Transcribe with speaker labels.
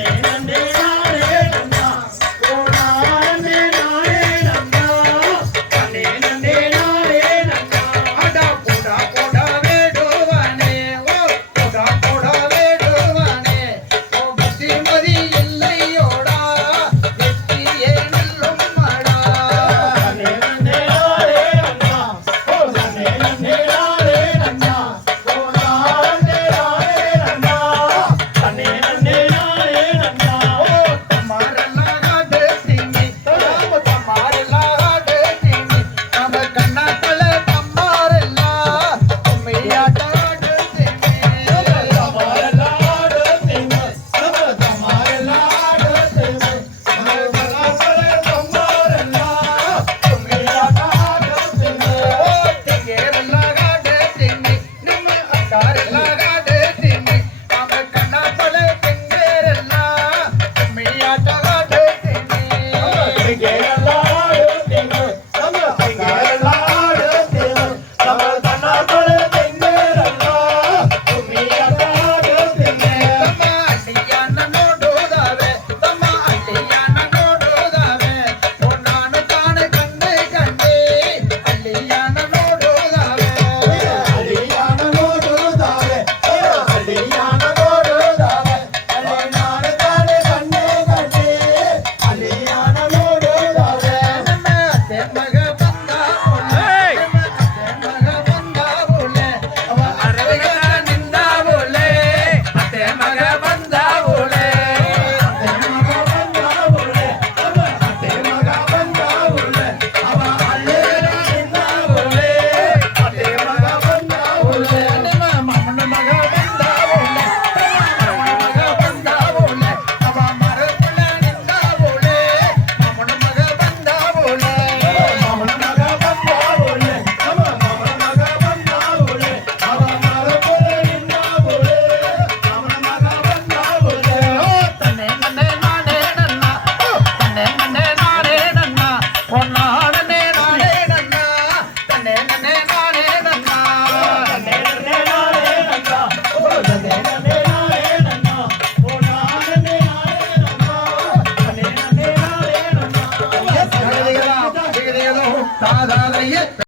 Speaker 1: அடா